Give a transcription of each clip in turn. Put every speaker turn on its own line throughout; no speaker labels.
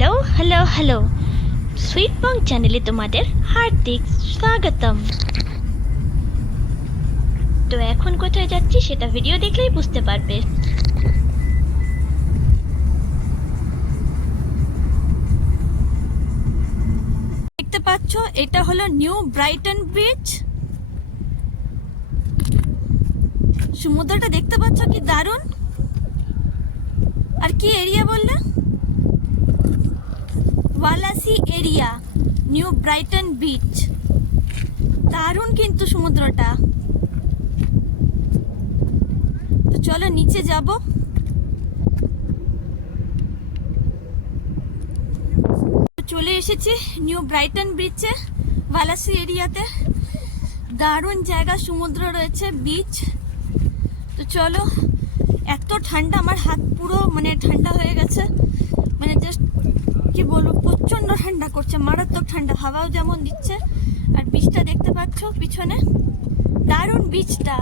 Hello hello hello sweet pong চ্যানেলে তোমাদের হার্দিক স্বাগতম। তো এখন কোথায় যাচ্ছি সেটা ভিডিও দেখলেই বুঝতে পারবে।
দেখতে পাচ্ছ, এটা হলো নিউ ব্রাইটন বিচ সমুদ্রটা দেখতে পাচ্ছ কি দারুণ। আর কি এরিয়া বললে? Wallasey area, New Brighton beach. দারুণ কিন্তু সমুদ্রটা। তো চলো নিচে যাব। চলে এসেছি নিউ ব্রাইটন বিচে ভালাসি এরিয়াতে। দারুণ জায়গা, সমুদ্র রয়েছে, বিচ। তো চলো, এত ঠান্ডা, আমার হাত পুরো মানে ঠান্ডা হয়ে গেছে। মানে জাস্ট কি বলব, প্রচণ্ড ঠান্ডা করছে, মারাত্মক ঠান্ডা, হাওয়াও যেমন দিচ্ছে, আর বিচটা দেখতে পাচ্ছ পিছনে? দারুণ বিচটা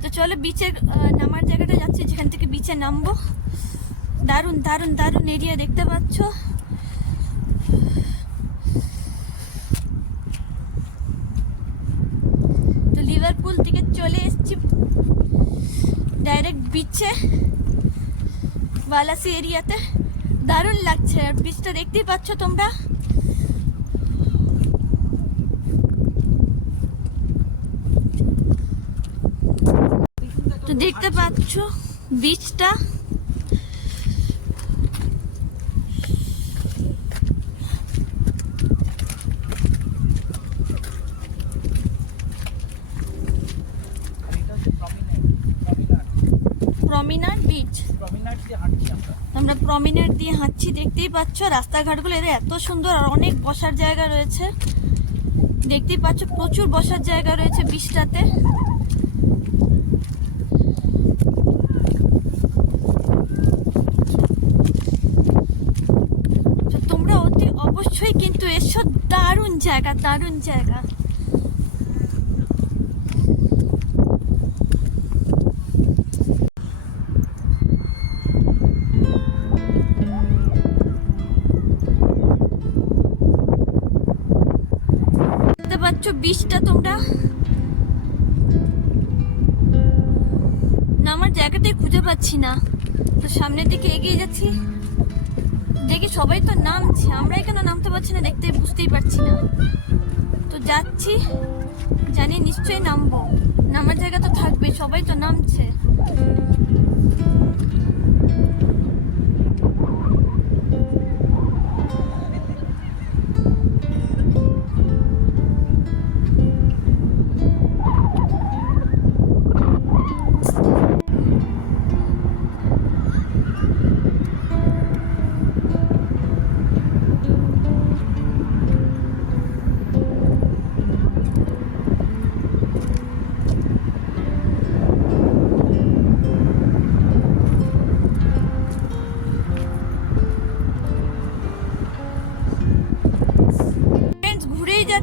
তো চলো বিচের নামার জায়গাটা যাচ্ছি, যেখান থেকে বিচে নামবো। দারুণ দারুণ দারুণ এরিয়া দেখতে পাচ্ছ। তো লিভারপুল থেকে চলে এসছি ডাইরেক্ট বিচে বালাসি এরিয়াতে দারুণ লাগছে আর বিচটা দেখতেই পাচ্ছ তোমরা। তো দেখতে পাচ্ছ বীজটা প্রমিনার বিচ আমরা। প্রমিনার দিয়ে হাঁটছি, দেখতেই পাচ্ছ রাস্তাঘাটগুলো, এদের এত সুন্দর আর অনেক বসার জায়গা রয়েছে। দেখতেই পাচ্ছ প্রচুর বসার জায়গা রয়েছে বিচটাতে। তো তোমরা অতি অবশ্যই কিন্তু এসো, দারুণ জায়গা দারুণ জায়গা। পাচ্ছ বীজটা তোমরা? না, আমার জায়গাটাই খুঁজে পাচ্ছি না। তো সামনের দিকে এগিয়ে যাচ্ছি। দেখি সবাই তো নামছে। আমরাই কেন নামতে পারছি না, দেখতে বুঝতেই পারছি না। তো যাচ্ছি। জানি নিশ্চয়ই নামবো। নামার জায়গা তো থাকবে সবাই তো নামছে।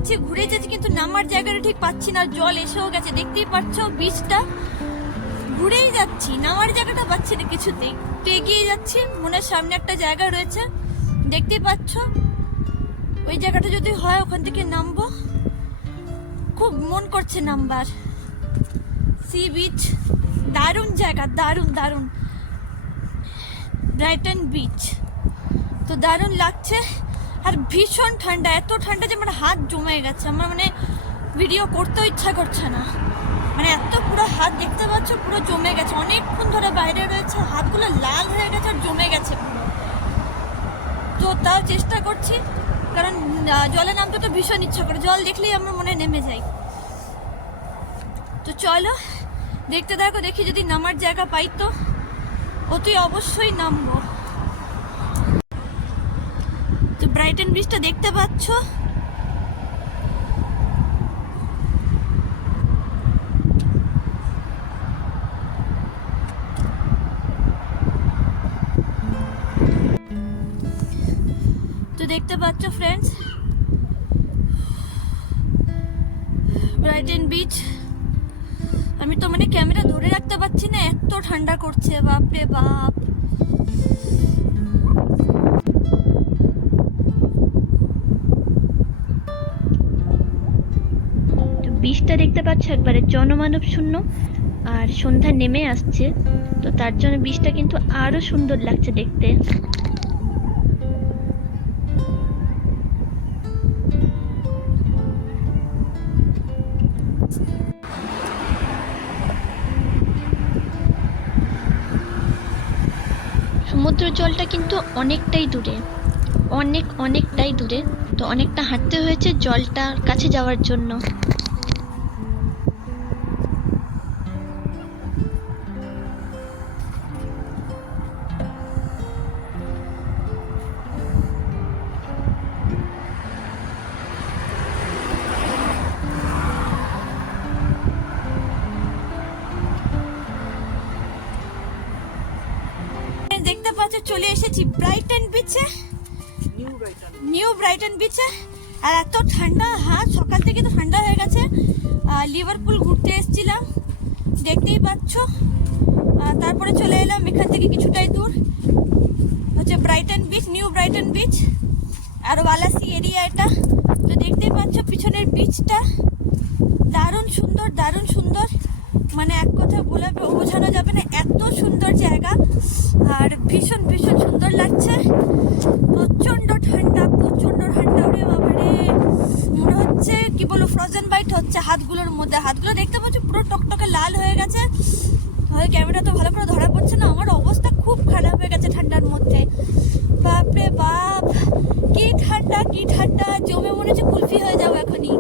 যাচ্ছি ঘুরে যাচ্ছি কিন্তু নামার জায়গাটা ঠিক পাচ্ছি না, জল এসেও গেছে। দেখতেই পাচ্ছ বীজটা ঘুরেই যাচ্ছি, নামার জায়গাটা পাচ্ছি না কিছুতেই। তো এগিয়ে যাচ্ছি মনের সামনে একটা জায়গা রয়েছে। দেখতেই পাচ্ছ, ওই জায়গাটা যদি হয় ওখান থেকে নামবো। খুব মন করছে নামবার। সি বিচ দারুণ জায়গা, দারুণ দারুণ। ব্রাইটন বিচ তো দারুণ লাগছে। আর ভীষণ ঠান্ডা, এত ঠান্ডা যে আমার হাত জমে গেছে। আমার মানে ভিডিও করতেও ইচ্ছা করছে না। মানে এত পুরো হাত দেখতে পাচ্ছ, পুরো জমে গেছে। অনেকক্ষণ ধরে বাইরে রয়েছে, হাতগুলো লাল হয়ে গেছে আর জমে গেছে তো তাও চেষ্টা করছি, কারণ জলে নামতে তো ভীষণ ইচ্ছা করে। জল দেখলেই আমার মনে নেমে যাই তো চলো, দেখতে দেখো দেখি যদি নামার জায়গা পাই তো। অতি অবশ্যই নামবো তো ব্রাইটন বিচটা দেখতে পাচ্ছ? তো দেখতে পাচ্ছ ফ্রেন্ডস ব্রাইটন বিচ আমি তো মানে ক্যামেরা ধরে রাখতে পারছি না, এত ঠান্ডা করছে বাপ রে বাপ।
দেখতে পাচ্ছ একবারে, জনমানব শূন্য। আর সন্ধ্যা নেমে আসছে, তো তার জন্য বীজটা কিন্তু আরও সুন্দর লাগছে দেখতে। সমুদ্র জলটা কিন্তু অনেকটাই দূরে, অনেক অনেকটাই দূরে। তো অনেকটা হাঁটতে হয়েছে জলটার কাছে যাওয়ার জন্য।
পাচ্ছ চলে এসেছি ব্রাইটন বিচে। New Brighton. বিচে। আর এত ঠান্ডা হ্যাঁ সকাল থেকে তো ঠান্ডা হয়ে গেছে। লিভারপুল ঘুরতে এসেছিলাম দেখতেই পাচ্ছ। তারপরে চলে এলাম এখান থেকে কিছুটাই দূর। হচ্ছে Brighton beach New Brighton beach. আর ওয়ালাসি এরিয়া এটা। তো দেখতেই পাচ্ছ পিছনের বিচটা দারুণ সুন্দর দারুণ সুন্দর। মানে এক কথা বলে বোঝানো যাবে না, এত সুন্দর জায়গা। আর ভীষণ ভীষণ সুন্দর লাগছে। প্রচণ্ড ঠান্ডা প্রচণ্ড ঠান্ডা ওরে বাবারে মনে হচ্ছে, কি বলব ফ্রোজেন বাইট হচ্ছে হাতগুলোর মধ্যে। হাতগুলো দেখতে পাচ্ছি, পুরো টকটকে লাল হয়ে গেছে। হয় ক্যামেরা তো ভালো করে ধরা পড়ছে না, আমার অবস্থা খুব খারাপ হয়ে গেছে ঠান্ডার মধ্যে। বাপরে বাপ! কি ঠান্ডা কি ঠান্ডা, জমে মনে হচ্ছে কুলফি হয়ে যাব এখনই।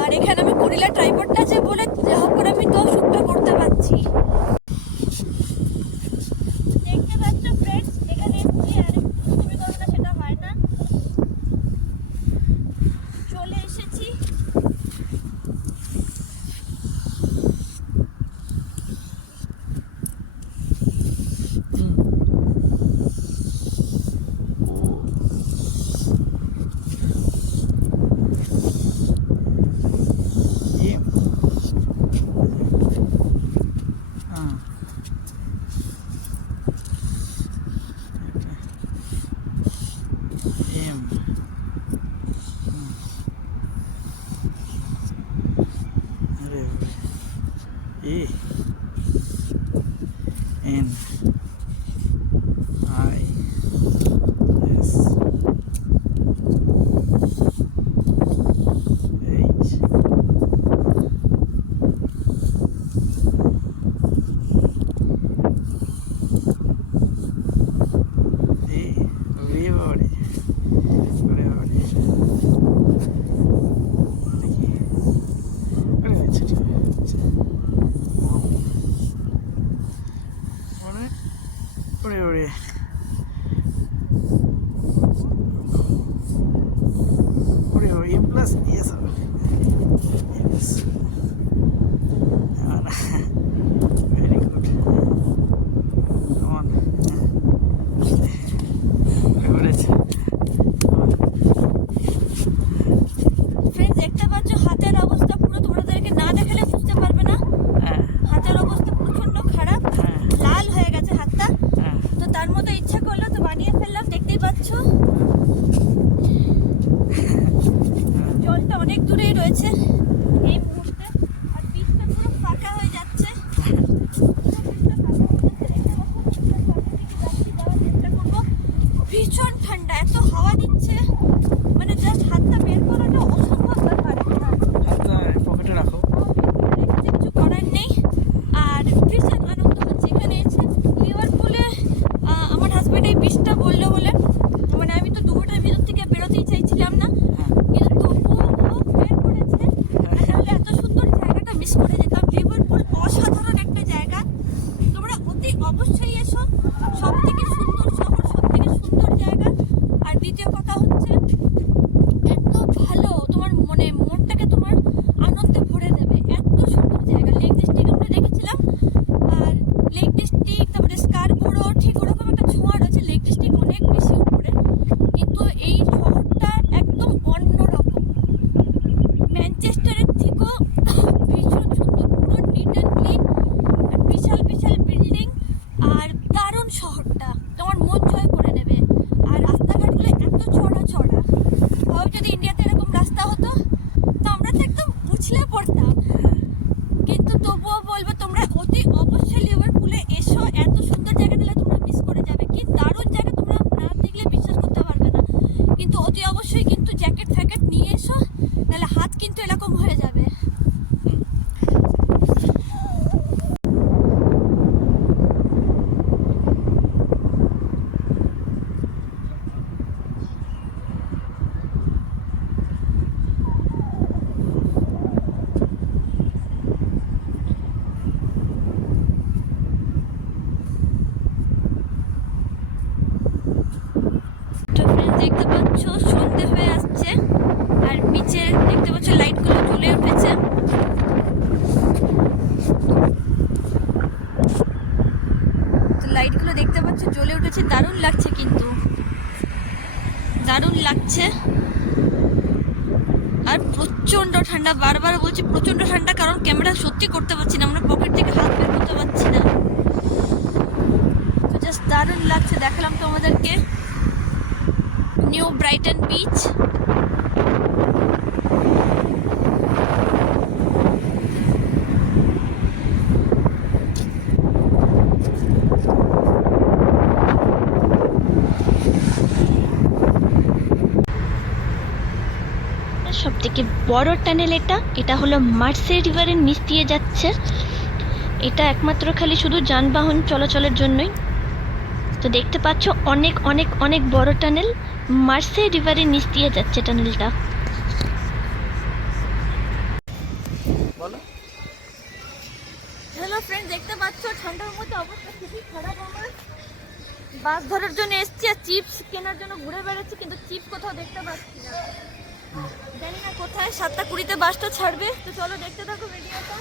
আর এখানে আমি গরিলা ট্রাইপডটা আছে বলে যা হোক করে আমি তো শ্যুটটা করতে পারছি। and অনেক দূরেই রয়েছে। এই মুহূর্তে আর বীজটা পুরো ফাঁকা হয়ে যাচ্ছে ভীষণ ঠান্ডা এত হাওয়া দিচ্ছে মানে জাস্ট হাতটা বের করাটা অসম্ভব ব্যাপার
হাতটা পকেটে রাখো
রেখেছে, কিছু করার নেই আর ভীষণ আনন্দ হচ্ছে এখানে এসে লিভারপুলে আহ, আমার হাজব্যান্ড এই বীজটা বলল বলে মানে আমি তো দুপুরটার ভিতর থেকে বেরোতেই চাইছিলাম না কিন্তু তবুও ও বের করেছে আর নাহলে এত সুন্দর জায়গাটা মিস করে যেতাম লিভারপুল অসাধারণ একটা জায়গা তোমরা অতি অবশ্যই এসো সব থেকে সুন্দর শহর সব থেকে সুন্দর জায়গা আর দ্বিতীয় কথা হচ্ছে এত ভালো তোমার মনে মনটাকে তোমার আনন্দে ভরে দেবে এত সুন্দর জায়গা লেক ডিস্ট্রিক্ট আমরা দেখেছিলাম আর লেক ডিস্ট্রিক্ট তারপরে স্কারবোরো ঠিক ওরকম একটা ছোঁয়া রয়েছে লেক ডিস্ট্রিক্ট অনেক বেশি পাচ্ছ, সন্ধে হয়ে আসছে। আর বিচে দেখতে পাচ্ছ, লাইটগুলো জ্বলে উঠেছে। লাইটগুলো দেখতে পাচ্ছ, জ্বলে উঠেছে। দারুণ লাগছে কিন্তু। দারুণ লাগছে। আর প্রচণ্ড ঠান্ডা, বারবার বলছি প্রচণ্ড ঠান্ডা, কারণ ক্যামেরা সত্যি করতে পারছি না আমরা পকেট থেকে হাত বের করতে পারছি না তো জাস্ট দারুণ লাগছে দেখালাম তোমাদেরকে নিউ ব্রাইটন বিচ
সব থেকে বড় টানেল এটা। এটা হলো মার্সে রিভারের নিচ দিয়ে যাচ্ছে। এটা একমাত্র খালি শুধু যানবাহন চলাচলের জন্যই। তো দেখতে পাচ্ছ অনেক অনেক অনেক বড় টানেল মার্সে রিভারের নিচ দিয়ে যাচ্ছে টানেলটা।
হ্যালো ফ্রেন্ড দেখতে পাচ্ছ ঠান্ডার মধ্যে অবস্থা খুবই খারাপ আমার। বাস ধরার জন্য এসছি আর চিপস কেনার জন্য ঘুরে বেড়াচ্ছি কিন্তু চিপস কোথাও দেখতে পাচ্ছি না। জানি না কোথায় সাতটা কুড়িতে বাসটা ছাড়বে। তো চলো দেখতে থাকো ভিডিওটা